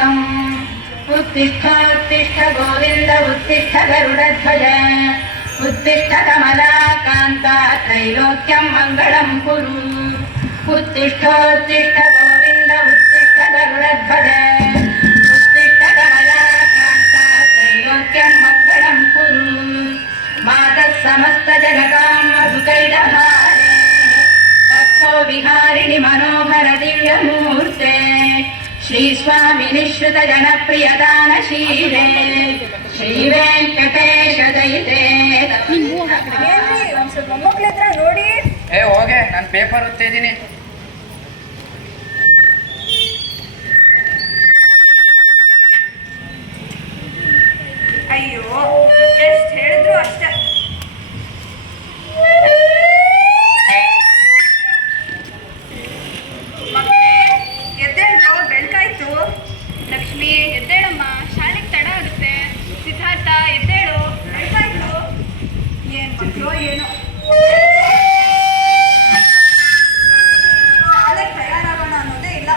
उत्तिष्ठन्तम् उत्तिष्ठ उत्तिष्ठ गोविन्द उत्तिष्ठ गरुडध्वज उत्तिष्ठ कमलाकान्ता त्रैलोक्यं मङ्गलं कुरु उत्तिष्ठोत्तिष्ठ गोविन्द उत्तिष्ठ गरुडध्वज उत्तिष्ठ कमलाकान्ता त्रैलोक्यं मङ्गलं कुरु मातः समस्तजगतां मधुकैटभारे वक्षो विहारिणि मनोहर दिव्यमूर्ते ಶ್ರೀಸ್ವಾಮಿ ನಿಶ್ರಿತ ಜನಪ್ರಿಯದಾನಶೀಲೆ ಶ್ರೀ ವೆಂಕಟೇಶ ದಯಿತೆ ಮೊಮ್ಮಕ್ಳತ್ರ ನೋಡಿ ಏ ಹೋಗೆ ನಾನು ಪೇಪರ್ ಓದ್ತಿದ್ದೀನಿ. ಅಯ್ಯೋ ಎಷ್ಟು ಹೇಳಿದ್ರು ಅಷ್ಟೇ. ಏನ್ ಮಕ್ಕಳು ಏನೋ ಶಾಲೆಗ್ ತಯಾರಾಗೋಣ ಅನ್ನೋದೇ ಇಲ್ಲ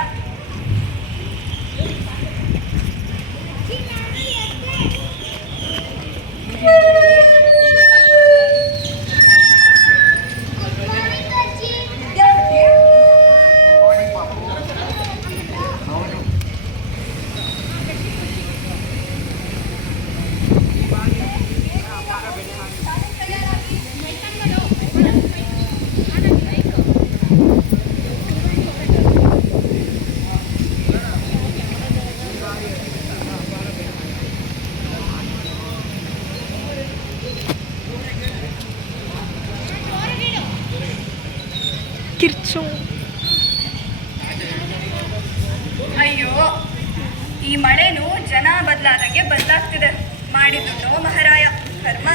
ವಿದ್ಯಾರ್ಥಿ ಅಯ್ಯೋ ಈ ಮಳೆನು ಜನ ಬದಲಾದಂಗೆ ಬದಲಾಗ್ತಿದೆ ಮಾಡಿದ್ದು ಮಹಾರಾಯ ಕರ್ಮ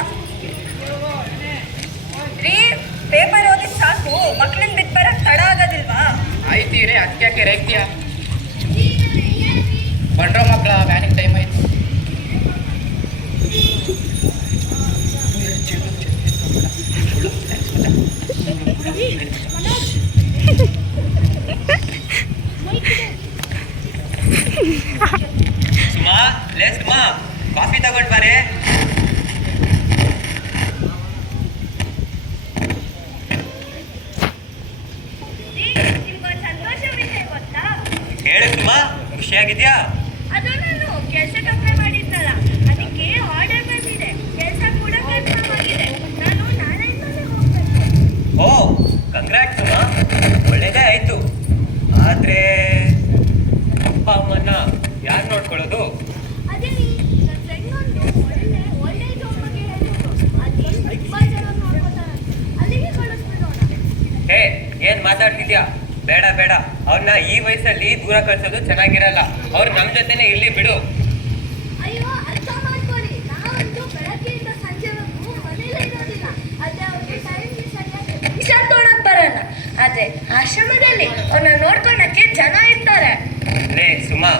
ರೀ ಪೇಪರ್ ಓದಿದ್ ಸಾಕು ಮಕ್ಳನ್ನ ಬಿಟ್ಟು ಬರಕ್ ತಡ ಆಗೋದಿಲ್ವಾ ಆಯ್ತೀರಿ ಅದಕ್ಕೆ ರೇಗ್ತೀಯ ಬಂಡ್ರೋ ಮಕ್ಕಳ ವ್ಯಾನಿಗೆ ಟೈಮ್ ಆಯ್ತು ಸುಮಾ ಲೇ ಸುಮಾ ಕಾಫಿ ತಗೊಂಡ್ ಬಾರೆ ನಿಮ್ಗೊಂದು ಸಂತೋಷ ವಿಷಯ ಗೊತ್ತಾ ಹೇಳು ಸುಮಾ ಖುಷಿಯಾಗಿದ್ಯಾ ಅದು ನಾನು ಕೆಲ್ಸಕ್ಕೆ ಅಪ್ಲೈ ಮಾಡಿದ್ದಲ್ಲ ಅದಕ್ಕೆ ಆರ್ಡರ್ ಬಂದಿದೆ ಕೆಲಸ ಕೂಡ ಕನ್ಫರ್ಮ್ ಆಗಿದೆ ನಾನು ನಾಳೆಯಿಂದಲೇ ಹೋಗ್ಬೇಕು ಓ ಕಂಗ್ರಾಟ್ ಸುಮಾ ಒಳ್ಳೇದೇ ಆಯ್ತು ಆದ್ರೆ ಅಪ್ಪ ಅಮ್ಮನ್ನ ಯಾರು ನೋಡ್ಕೊಳ್ಳೋದು ಅದೇ ರೀ ನನ್ನ ಫ್ರೆಂಡ್ ಒಂದು ಒಳ್ಳೆ ಒಳ್ಳೆ ಜಾಬ್ ಬಗ್ಗೆ ಹೇಳಿದ್ರು ಅಲ್ಲಿ ತುಂಬಾ ಅಪ್ಪ ಅಮ್ಮನ್ನ ಯಾರು ನೋಡ್ಕೊಳ್ಳೋದು? ಹೇ ಏನ್ ಮಾತಾಡ್ತಿದ್ಯಾ? ಬೇಡ ಬೇಡ. ಅವ್ರನ್ನ ಈ ವಯಸ್ಸಲ್ಲಿ ದೂರ ಕಳ್ಸೋದು ಚೆನ್ನಾಗಿರಲ್ಲ. ಅವ್ರು ನಮ್ ಜೊತೆನೆ ಇಲ್ಲಿ ಬಿಡು. ಆಶ್ರಮದಲ್ಲಿ. ಅವ್ರನ್ನ ನೋಡ್ಕೊಳಕ್ಕೆ ಜನ ಇರ್ತಾರೆ. ರೇ ಸುಮಾ.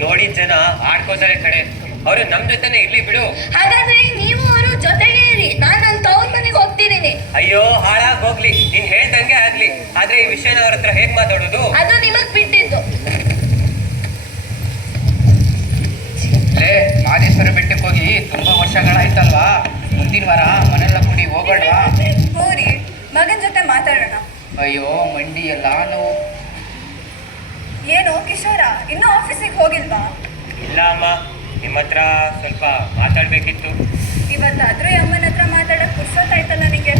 ನೋಡಿ ಜನ ಆಡ್ಕೋತಾರೆ ಕಡೆ ಅವರು ನಮ್ ಜೊತೆನೆ ಇರ್ಲಿ ಬಿಡು. ಹಾಗಾದ್ರೆ ನೀವು ಅವರು ಜೊತೆಗೆ ಇರಿ. ನಾನು ನನ್ನ ತವ್ರ ಮನೆಗೆ ಹೋಗ್ತಿದ್ದೀನಿ ಅಯ್ಯೋ ಹಾಳಾಗ್ ಹೋಗ್ಲಿ. ನೀನ್ ಹೇಳ್ದಂಗೆ ಆಗ್ಲಿ. ಆದ್ರೆ ಈ ವಿಷಯನ ಅವ್ರ ಹತ್ರ ಹೇಗ್ ಮಾತಾಡೋದು? ಅದು ನಿಮಗ್ ಬಿಟ್ಟಿದ್ದು. ಲೇ ಮಾದೇಶ್ವರ ಬೆಟ್ಟಕ್ಕೆ ಹೋಗಿ ತುಂಬಾ ವರ್ಷಗಳಾಯ್ತಲ್ವಾ ಮುಂದಿನ ವಾರ ಮನೆಲ್ಲ ಕೂಡಿ ಹೋಗೋಣ. ಹೋರಿ ಮಗನ ಜೊತೆ ಮಾತಾಡೋಣ. ಅಯ್ಯೋ ಮಂಡಿ ಎಲ್ಲ ನೋವು ಏನು ಕಿಶೋರ? ಇನ್ನೂ ಆಫೀಸಿಗೆ ಹೋಗಿಲ್ವಾ? ಇಲ್ಲ ಅಮ್ಮ ನಿಮ್ಮ ಹತ್ರ ಸ್ವಲ್ಪ ಮಾತಾಡ್ಬೇಕಿತ್ತು. ಇವತ್ತಾದ್ರೂ ಅಮ್ಮನ ಹತ್ರ ಮಾತಾಡಕ್ ಪುರ್ಸೊತ್ತಾಯ್ತಲ್ಲ ನಿಂಗೆ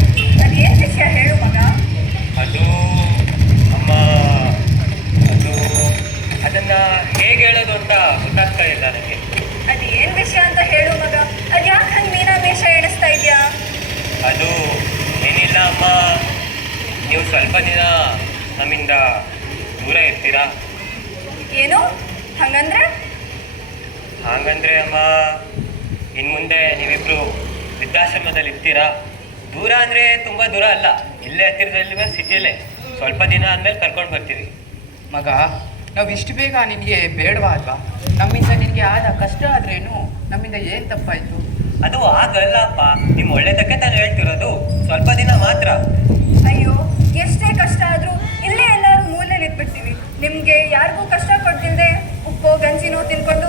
ಅದೇನ್ ವಿಷಯ ಹೇಳು ಮಗ ಅದು ಅಮ್ಮ ಅದು ಅದನ್ನ ಹೇಗೆ ಹೇಳೋದು ಅಂತ ಗೊತ್ತಾಗ್ತಾ ಇಲ್ಲ ನನಗೆ ಅದ್ ಏನ್ ವಿಷಯ ಅಂತ ಹೇಳು ಮಗ ಅದ್ ಯಾಕೆ ಹಂಗ್ ಮೀನಾಮೇಷ ಎಣಿಸ್ತಾ ಇದ್ಯಾ ಅದು ಏನಿಲ್ಲ ಅಮ್ಮ ನೀವು ಸ್ವಲ್ಪ ದಿನ ನಮ್ಮಿಂದ ದೂರ ಇರ್ತೀರಾ? ಏನು? ಹಂಗಂದ್ರೆ? ಹಾಗಂದ್ರೆ ಅಮ್ಮ ಇನ್ನು ಮುಂದೆ ನೀವಿಬ್ರು ವೃದ್ಧಾಶ್ರಮದಲ್ಲಿ ಇರ್ತೀರಾ? ದೂರ ಅಂದ್ರೆ ತುಂಬಾ ದೂರ ಅಲ್ಲ. ಇಲ್ಲೇ ಹತ್ತಿರದಲ್ಲಿ ಸಿಟಿಯಲ್ಲೇ. ಸ್ವಲ್ಪ ದಿನ ಆದ್ಮೇಲೆ ಕರ್ಕೊಂಡು ಬರ್ತೀವಿ. ಮಗ ನಾವು ಇಷ್ಟು ಬೇಗ ನಿನಗೆ ಬೇಡವಾ ಅಲ್ವಾ? ನಮ್ಮಿಂದ ನಿನಗೆ ಆದ ಕಷ್ಟ ಆದ್ರೇನು ನಮ್ಮಿಂದ ಏನು ತಪ್ಪಾಯ್ತು? ಅದು ಆಗಲ್ಲಪ್ಪ. ನಿಮ್ಮ ಒಳ್ಳೇದಕ್ಕೆ ತಾನು ಹೇಳ್ತಿರೋದು. ಸ್ವಲ್ಪ ದಿನ ಮಾತ್ರ. ಅಯ್ಯೋ ಎಷ್ಟೇ ಕಷ್ಟ ಆದ್ರೂ ಇಲ್ಲೇ ಇಟ್ಬಿಡ್ತೀವಿ ನಿಮ್ಗೆ ಯಾರಿಗೂ ಕಷ್ಟ ಕೊಡ್ತಿಲ್ದೆ ಉಪ್ಪು ಗಂಜಿನೂ ತಿನ್ಕೊಂಡು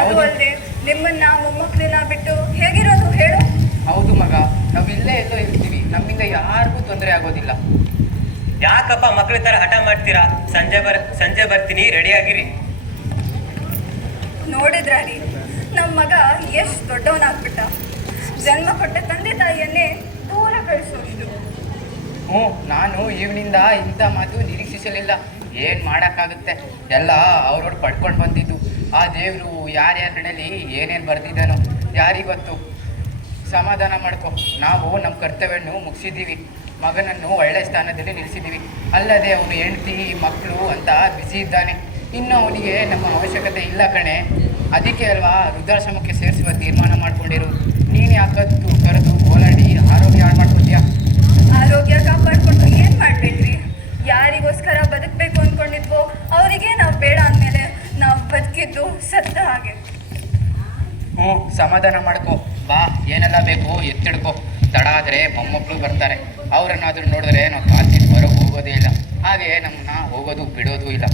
ಅದು ಅಲ್ಲದೆ ನಿಮ್ಮನ್ನ ಮೊಮ್ಮಕ್ಕಳನ್ನ ಬಿಟ್ಟು ಹೇಗಿರೋದು ಹೇಳು. ಹೌದು ಮಗ. ನಾವು ಇಲ್ಲೇ ಎಲ್ಲೋ ಇರ್ತೀವಿ. ನಮ್ಮಿಂದ ಯಾರಿಗೂ ತೊಂದರೆ ಆಗೋದಿಲ್ಲ. ಯಾಕಪ್ಪ ಮಕ್ಕಳ ತರ ಹಠ ಮಾಡ್ತೀರಾ? ಸಂಜೆ ಬರ್ ಸಂಜೆ ಬರ್ತೀನಿ. ರೆಡಿ ಆಗಿರಿ. ನೋಡಿದ್ರ ರೀ ನಮ್ಮ ಮಗ ಎಷ್ಟು ದೊಡ್ಡವನಾಗ್ಬಿಟ್ಟ. ಜನ್ಮ ಕೊಟ್ಟ ತಂದೆ ತಾಯಿಯನ್ನೇ ದೂರ ಕಳಿಸೋಷ್ಟು. ಹ್ಞೂ, ನಾನು ಇವನಿಂದ ಇಂಥ ಮಾತು ನಿರೀಕ್ಷಿಸಲಿಲ್ಲ. ಏನು ಮಾಡೋಕ್ಕಾಗುತ್ತೆ? ಎಲ್ಲ ಅವ್ರವ್ರು ಪಡ್ಕೊಂಡು ಬಂದಿದ್ದು. ಆ ದೇವರು ಯಾರ್ಯಾರ ಕಡೆಯಲ್ಲಿ ಏನೇನು ಬರೆದಿದ್ದಾನೋ ಯಾರಿಗೊತ್ತು? ಸಮಾಧಾನ ಮಾಡ್ಕೊ. ನಾವು ನಮ್ಮ ಕರ್ತವ್ಯವನ್ನು ಮುಗಿಸಿದ್ದೀವಿ. ಮಗನನ್ನು ಒಳ್ಳೆ ಸ್ಥಾನದಲ್ಲಿ ನಿಲ್ಲಿಸಿದ್ದೀವಿ. ಅಲ್ಲದೆ ಅವನು ಹೆಂಡತಿ ಮಕ್ಕಳು ಅಂತ ಬಿಸಿ ಇದ್ದಾನೆ. ಇನ್ನು ಅವನಿಗೆ ನಮ್ಮ ಅವಶ್ಯಕತೆ ಇಲ್ಲ ಕಣೆ. ಅದಕ್ಕೆ ಅಲ್ವಾ ವೃದ್ಧಾಶ್ರಮಕ್ಕೆ ಸೇರಿಸುವ ತೀರ್ಮಾನ ಮಾಡಿಕೊಂಡಿರು ನೀನು ಯಾಕತ್ತು ಕರೆದು ಓಲಾಡಿ ಆರೋಗ್ಯ ಹಾಳು ಮಾಡ್ಕೊತೀಯಾ ಆರೋಗ್ಯ ಕಾಪಾಡ್ಕೊಂಡು ಏನು ಮಾಡ್ಬೇಕ್ರಿ? ಯಾರಿಗೋಸ್ಕರ ಬದುಕಬೇಕು ಅನ್ಕೊಂಡಿದ್ವೋ, ಅವರಿಗೆ ನಾವು ಬೇಡ ಅಂದ್ಮೇಲೆ ನಾವು ಬದುಕಿದ್ದು ಸತ್ತ ಹಾಗೆ. ಹ್ಞೂ, ಸಮಾಧಾನ ಮಾಡ್ಕೊ. ಬಾ, ಏನೆಲ್ಲ ಬೇಕು ಎತ್ತಿಡ್ಕೊ. ತಡ ಆದರೆ ಮೊಮ್ಮಕ್ಕಳು ಬರ್ತಾರೆ. ಅವರನ್ನಾದರೂ ನೋಡಿದ್ರೆ ನಾವು ಕಾಲ್ತಿದ್ದು ಹೊರಗೆ ಹೋಗೋದೇ ಇಲ್ಲ. ಹಾಗೆ ನಮ್ಮನ್ನ ಹೋಗೋದು ಬಿಡೋದು ಇಲ್ಲ.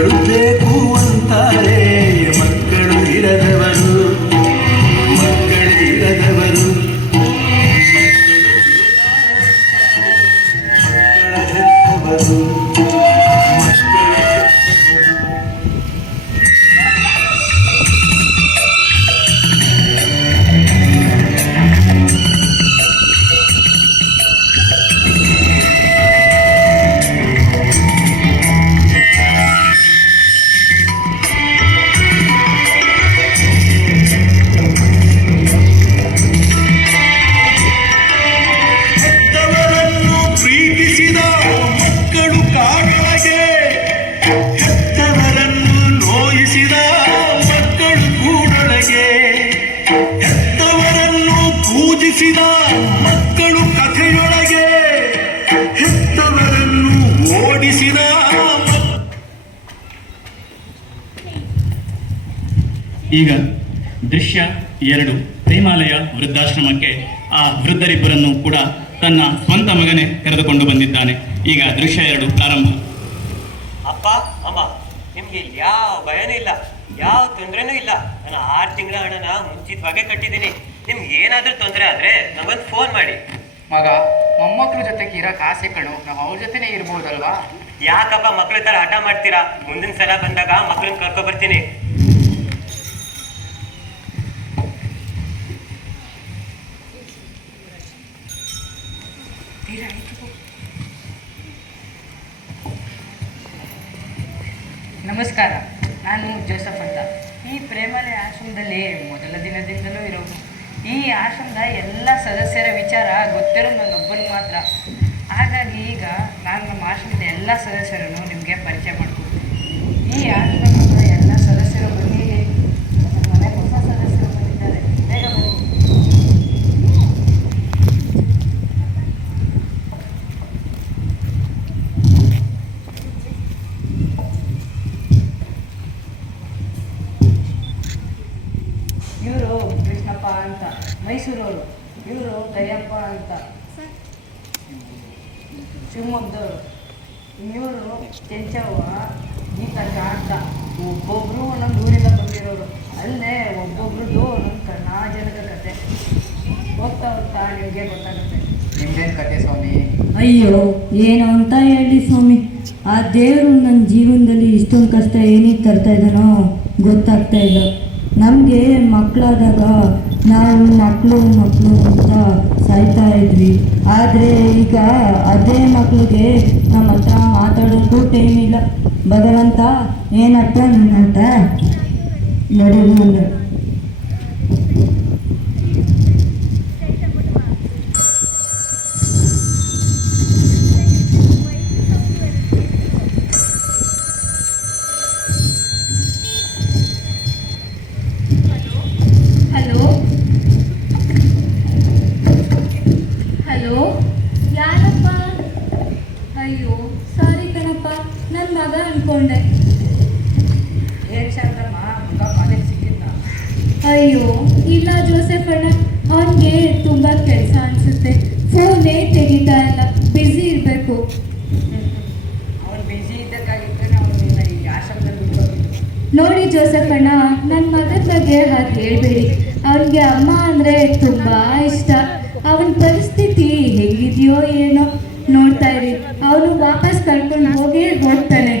ಮಕ್ಕಳು ಬೇಕು ಪ್ರೇಮಾಲಯ ವೃದ್ಧಾಶ್ರಮಕ್ಕೆ ಆ ವೃದ್ಧರಿಬ್ಬರನ್ನು ಕೂಡ ತನ್ನ ಸ್ವಂತ ಮಗನೇ ಕರೆದುಕೊಂಡು ಬಂದಿದ್ದಾನೆ. ಈಗ ದೃಶ್ಯ ಎರಡು ಪ್ರಾರಂಭ. ಅಪ್ಪ ಅಮ್ಮ ನಿಮ್ಗೆ ಯಾವ ಭಯನೂ ಇಲ್ಲ ಯಾವ ತೊಂದರೆನೂ ಇಲ್ಲ. ನಾನು ಆರು ತಿಂಗಳ ಹಣನ ಮುಂಚಿತವಾಗೇ ಕಟ್ಟಿದ್ದೀನಿ. ನಿಮ್ಗೆ ಏನಾದ್ರೂ ತೊಂದರೆ ಆದ್ರೆ ನಗೊಂದು ಫೋನ್ ಮಾಡಿ. ಮಗ ಮೊಮ್ಮಕ್ಳ ಜೊತೆಗೆ ಇರೋಕೆ ಆಸೆ ಕಣು ನಾವು ಅವ್ರ ಜೊತೆನೇ ಇರ್ಬೋದಲ್ವಾ? ಯಾಕಪ್ಪ ಮಕ್ಳ ಥರ ಹಠ ಮಾಡ್ತೀರಾ? ಮುಂದಿನ ಸಲ ಬಂದಾಗ ಮಕ್ಳನ್ನ ಕರ್ಕೊ ನಮಸ್ಕಾರ, ನಾನು ಜೋಸಫ್ ಅಂತ. ಈ ಪ್ರೇಮಲೆ ಆಶ್ರಮದಲ್ಲಿ ಮೊದಲ ದಿನದಿಂದಲೂ ಇರೋದು. ಈ ಆಶ್ರಮದ ಎಲ್ಲ ಸದಸ್ಯರ ವಿಚಾರ ಗೊತ್ತಿರೋ ನನ್ನೊಬ್ಬನಿಗೆ ಮಾತ್ರ. ಹಾಗಾಗಿ ಈಗ ನಾನು ನಮ್ಮ ಆಶ್ರಮದ ಎಲ್ಲ ಸದಸ್ಯರನ್ನು ನಿಮಗೆ ಪರಿಚಯ ಮಾಡ್ಕೊಡ್ತೀನಿ. ಈ ಆಶ್ರಮದ ಎಲ್ಲ ಸದಸ್ಯರು ಬನ್ನಿ ನಮ್ಮ ಮನೆಗೆ ಹೊಸ ಸದಸ್ಯರು ಬಂದಿದ್ದಾರೆ ಬೇಗ ಬನ್ನಿ ಇವರು ಕೃಷ್ಣಪ್ಪ ಅಂತ ಮೈಸೂರವರು. ಇವರು ಕರಿಯಪ್ಪ ಅಂತ. ಶಿವಮೊಗ್ಗದವರು. ಇವರು ಕೆಂಚವ್ವ ಗೀತಕ್ಕ ಅಂತ. ಒಬ್ಬೊಬ್ರು ಒಂದೊಂದು ಊರಿಂದ ಬಂದಿರೋರು. ಅಲ್ಲೇ ಒಬ್ಬೊಬ್ರದ್ದು ಒಂದೊಂದು ಕರ್ನಾಟಕ ಕತೆ. ಹೋಗ್ತಾ ಹೋಗ್ತಾ ನಿಮಗೆ ಗೊತ್ತಾಗುತ್ತೆ. ನಿಮ್ದೇನು ಕತೆ ಸ್ವಾಮಿ? ಅಯ್ಯೋ ಏನು ಅಂತ ಹೇಳಿ ಸ್ವಾಮಿ. ಆ ದೇವರು ನನ್ನ ಜೀವನದಲ್ಲಿ ಇಷ್ಟೊಂದು ಕಷ್ಟ ಏನಿಗೆ ತರ್ತಾ ಇದ್ದಾನೋ ಗೊತ್ತಾಗ್ತಾ ಇಲ್ಲ. ನಮಗೆ ಮಕ್ಕಳಾದಾಗ ನಾವು ಮಕ್ಕಳು ಮಕ್ಕಳು ಅಂತ ಸಾಯ್ತಾ ಇದ್ವಿ. ಆದರೆ ಈಗ ಅದೇ ಮಕ್ಕಳಿಗೆ ನಮ್ಮ ಹತ್ರ ಮಾತಾಡೋಕ್ಕೂ ಟೈಮ್ ಇಲ್ಲ. ಭಗವಂತ ಏನಪ್ಪ ನಿನ್ನಂತ ನಡೆದು ಮಗ ಅನ್ಕೊಂಡೆ. ಅಯ್ಯೋ, ಇಲ್ಲ ಜೋಸೆಫ್ ಅಣ್ಣ, ಅವನಿಗೆ ತುಂಬ ಕೆಲಸ ಅನಿಸುತ್ತೆ. ಫೋನೇ ತೆಗಿತಾ ಇಲ್ಲ, ಬ್ಯುಸಿ ಇರಬೇಕು. ನೋಡಿ ಜೋಸೆಫ್ ಅಣ್ಣ ನನ್ನ ಮಗನ ಬಗ್ಗೆ ಹಾಗೆ ಹೇಳಬೇಡಿ. ಅವನಿಗೆ ಅಮ್ಮ ಅಂದರೆ ತುಂಬ ಇಷ್ಟ. ಅವನ ಪರಿಸ್ಥಿತಿ ಹೇಗಿದೆಯೋ ಏನೋ. ನೋಡ್ತಾ ಇರಿ. ಅವನು ವಾಪಸ್ ಕರ್ಕೊಂಡು ಹೋಗಿ ಹೋಗ್ತಾನೆ.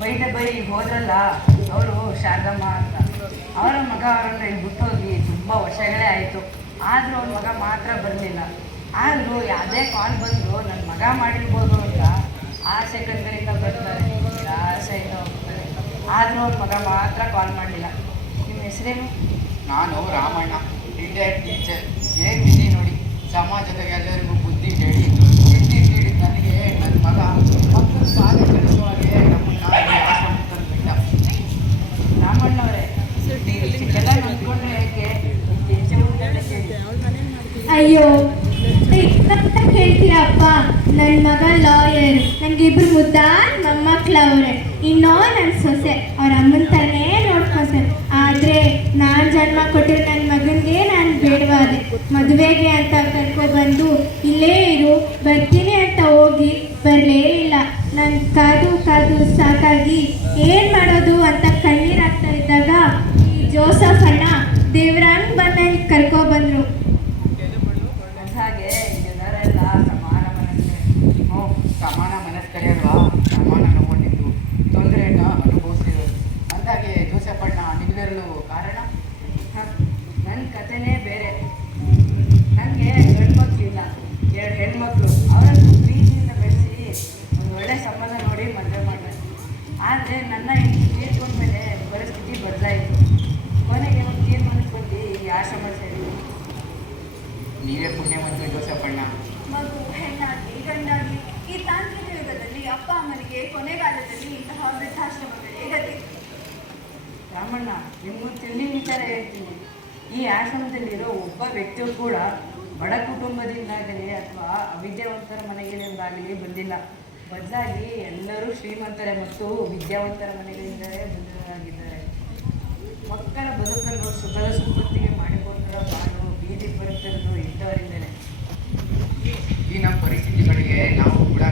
ಬೈದ ಬೈ ಹೋದ್ರಲ್ಲ ಅವರು ಶಾರದಮ್ಮ ಅಂತ. ಅವರ ಮಗ ಅವರನ್ನ ಬಿಟ್ಟೋಗಿ ತುಂಬ ವರ್ಷಗಳೇ ಆಯಿತು. ಆದರೂ ಅವ್ರ ಮಗ ಮಾತ್ರ ಬರಲಿಲ್ಲ. ಆದರೂ ಯಾವುದೇ ಕಾಲ್ ಬಂದರೂ ನನ್ನ ಮಗ ಮಾಡಿರ್ಬೋದು ಅಂತ ಆ ಸೆಕೆಂಡ್ಗಳಿಂದ ಬರ್ತಾರೆ. ಆಸೆಯಿಂದ ಆದರೂ ಅವ್ರ ಮಗ ಮಾತ್ರ ಕಾಲ್ ಮಾಡಲಿಲ್ಲ. ನಿಮ್ಮ ಹೆಸರೇನು? ನಾನು ರಾಮಣ್ಣ ರಿಟೈರ್ಡ್ ಟೀಚರ್ ಏನು ವಿಧಿ ನೋಡಿ? ಸಮಾಜದ ಎಲ್ಲರಿಗೂ ಬುದ್ಧಿ ಹೇಳಿ. ಬುದ್ಧಿ ನೀಡಿ ನನಗೆ ನನ್ನ ಮಗ ಮಕ್ಕಳು ಸಾಧನೆ ಕಳಿಸುವಾಗೆ ನಮ್ಮ ಈ ಆಶ್ರಮಕ್ಕೆ ತಂದ್ಬಿಟ್ಟ ರಾಮಣ್ಣವರೇ ಇಷ್ಟೆಲ್ಲ ನಂಬ್ಕೊಂಡ್ರೆ ಹೇಗೆ? ಅಯ್ಯೋ ಹೇಳ್ತೀರಪ್ಪ ನನ್ನ ಮಗ ಲಾಯರ್ ನನಗೆ ಇಬ್ರು ಮುದ್ದಾದ ಮೊಮ್ಮಕ್ಳವ್ರೆ. ಇನ್ನೋ ನನ್ನ ಸೊಸೆ, ಅವ್ರ ಅಮ್ಮನ ತರನೇ ನೋಡ್ಕೊಸೆ ಆದರೆ ನಾನು ಜನ್ಮ ಕೊಟ್ಟಿರೋ ನನ್ನ ಮಗನಿಗೆ ನಾನು ಬೇಡವಾದೆ. ಮದುವೆಗೆ ಅಂತ ಕರ್ಕೊಬಂದು ಇಲ್ಲೇ ಇರು, ಬರ್ತೀನಿ ಅಂತ ಹೋಗಿ ಬರಲೇ ಇಲ್ಲ. ನಾನು ಕಾದು ಕಾದು ಸಾಕಾಗಿ ಏನು ಮಾಡೋದು ಅಂತ ಕಣ್ಣೀರಾಗ್ತಾ ಇದ್ದಾಗ ಈ ಅಣ್ಣ ದೇವ್ರಂಗ್ ಬಂದ ಕರ್ಕೊಬಂದ್ರು ರಾಮಣ್ಣ ನಿಮ್ಗೆ ತಿಳಿ ವಿಚಾರ ಹೇಳ್ತೀನಿ. ಈ ಆಶ್ರಮದಲ್ಲಿರೋ ಒಬ್ಬ ವ್ಯಕ್ತಿಯು ಕೂಡ ಬಡ ಕುಟುಂಬದಿಂದಾಗಲಿ ಅಥವಾ ಅವಿದ್ಯಾವಂತರ ಮನೆಗಳಿಂದಾಗಲಿ ಬಂದಿಲ್ಲ. ಬದಲಾಗಿ ಎಲ್ಲರೂ ಶ್ರೀಮಂತರೇ ಮತ್ತು ವಿದ್ಯಾವಂತರ ಮನೆಗಳಿಂದಲೇ ಬಂದಿರಾಗಿದ್ದಾರೆ ಮಕ್ಕಳ ಬದುಕನ್ನು ಸುಖದ ಸಂಪತ್ತಿಗೆ ಮಾಡಿಕೊಟ್ಟರ ಬಾಳು ಬೀದಿ ಬರುತ್ತಿರೋದು ಇಂಥವರಿಂದಲೇ. ಈ ನಮ್ಮ ಪರಿಸ್ಥಿತಿಗಳಿಗೆ ನಾವು ಕೂಡ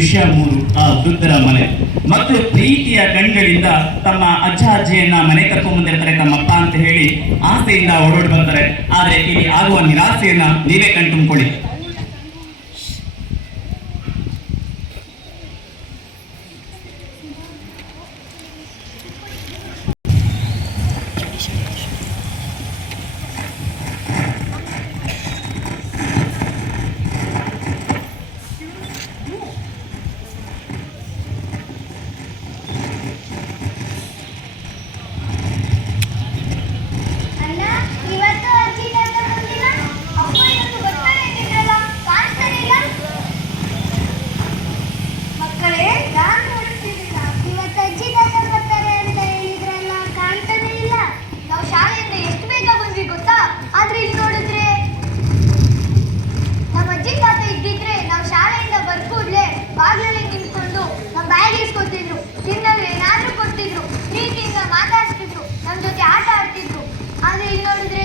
ದೃಶ್ಯ ಮೂರು ಆ ವೃದ್ಧರ ಮನೆ. ಮತ್ತು ಪ್ರೀತಿಯ ಕಣ್ಗಳಿಂದ ತಮ್ಮ ಅಜ್ಜ ಅಜ್ಜಿಯನ್ನ ಮನೆ ಕರ್ಕೊಂಡ್ ಬಂದಿರ್ತಾರೆ ತಮ್ಮಪ್ಪ ಅಂತ ಹೇಳಿ ಆಸೆಯಿಂದ ಓಡೋಡಿ ಬರ್ತಾರೆ ಆದ್ರೆ ಇಲ್ಲಿ ಆಗುವ ನಿರಾಸೆಯನ್ನ ನೀವೇ ಕಣ್ತುಂಬಿಕೊಳ್ಳಿ. ಆದ್ರೆ ಇಲ್ಲಿ ನೋಡಿದ್ರೆ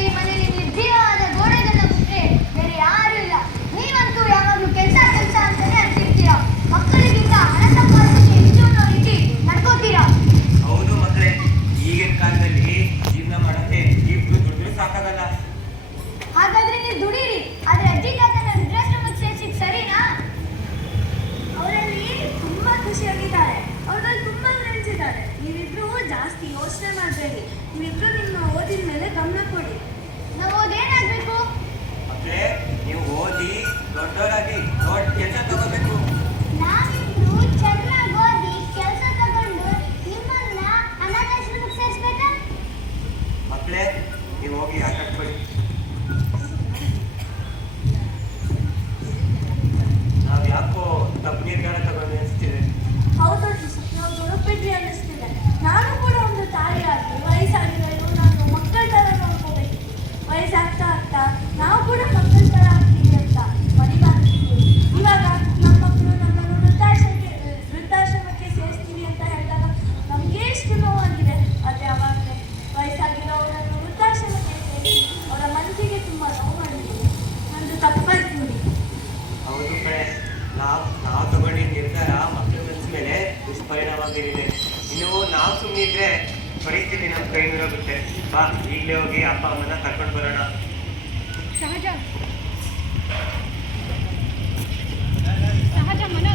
ಪರಿಣಾಮ ಬೀರಿದೆ. ಇನ್ನು ನಾವು ಸುಮ್ಮನಿದ್ರೆ ಪರಿಸ್ಥಿತಿ ನಮ್ಮ ಕೈ ಹೋಗುತ್ತೆ ಬಾ ಈಗಲೇ ಹೋಗಿ ಅಪ್ಪ ಅಮ್ಮನ ಕರ್ಕೊಂಡು ಬರೋಣ. ಸಹಜ. ಸಹಜ ಮನ